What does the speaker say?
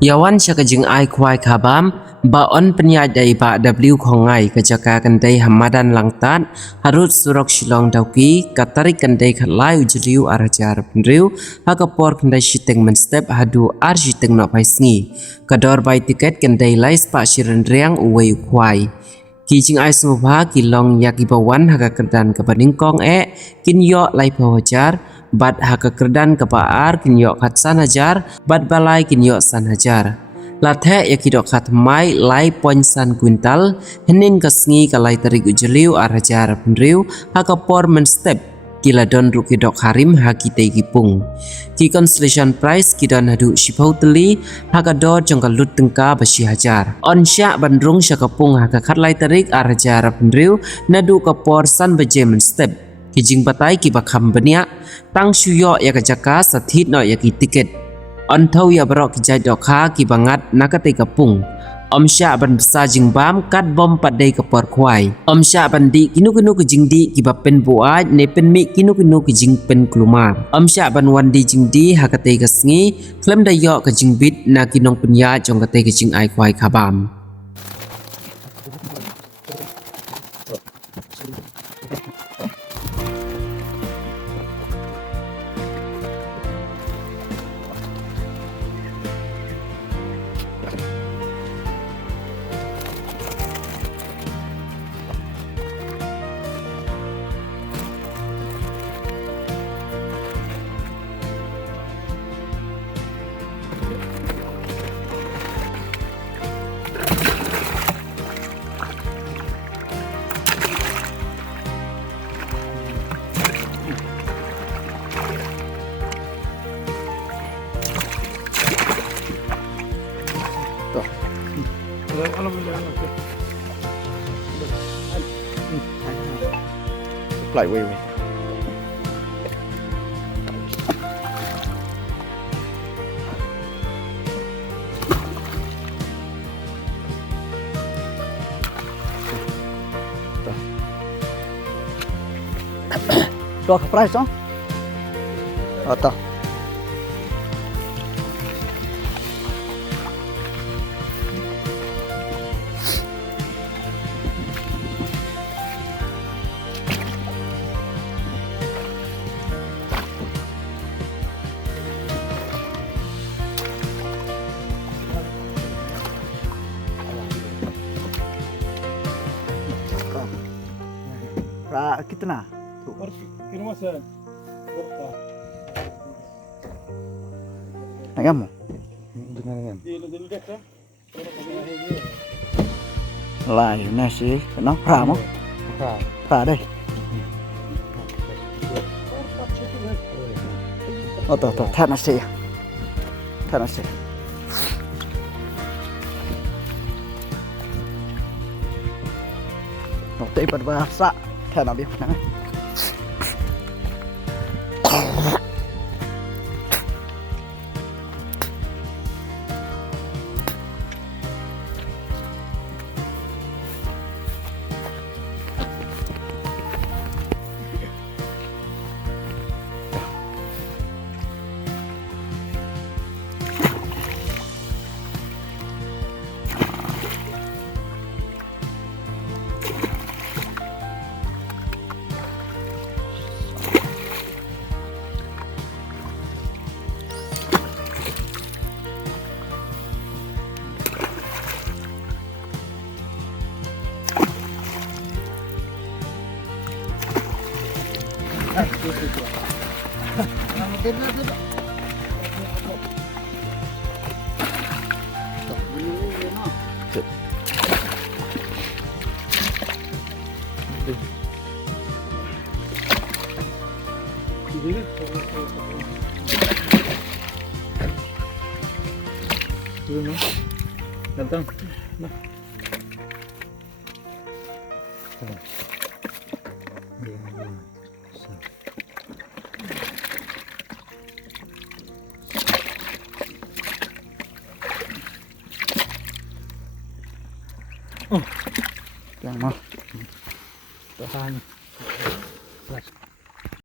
Yawan syakajing ai kwai kabam ba on penyat dai ba W khongai kajaka kandai hamadan langtat harut surok shilong dauki katarik kandai khatlai ujriu arajar penriu hakapor kandai shiteng men step hadu ar shiteng no paisngi kador bai tiket kandai lais pa shiren riang uwei kwai kijing ai smubha kilong yakibawan hakakerdan kabaningkong kinyo lai pawajar bat hakakerdan kepaar kinyo khatsan hajar bat balai kinyo san hajar lathe yakidok khat mai lai poin san kuintal henin kasngi kalai tarik ujeliu ar hajar penriu hakapor men step kila don rukidok harim hakite gipung ki constellation prize kidon hadu shipau teli hakador jongkalut tengka basi hajar on syak bandrung syakapung hakakat tarik ar hajar penriu nadu kapor san baje men step kijing batai ki bakham benia tang syuyo ya kajaka sathit no ya ki tiket on thau ya barok ki jai dokha ki bangat nakate kapung om sya ban besa jing bam kat bom padai kapor kwai om sya bandi kinu ki jing di ki bapen buai ne pen mi kinu ki jing pen klumar om sya ban wandi jing di hakate kasngi klem dayo ka jing bit na kinong penya jong kate ki jing ai kwai khabam lại quay Rồi price đó. Ta. Ra kita na. Kamu? Là hiện nay sẽ nó phà không? Phà đây. Tao thật là sẽ. Thật là sẽ. Nó tệ bật vào xạ. Thật là biết nè. Ganteng. Yang mah. Tahan.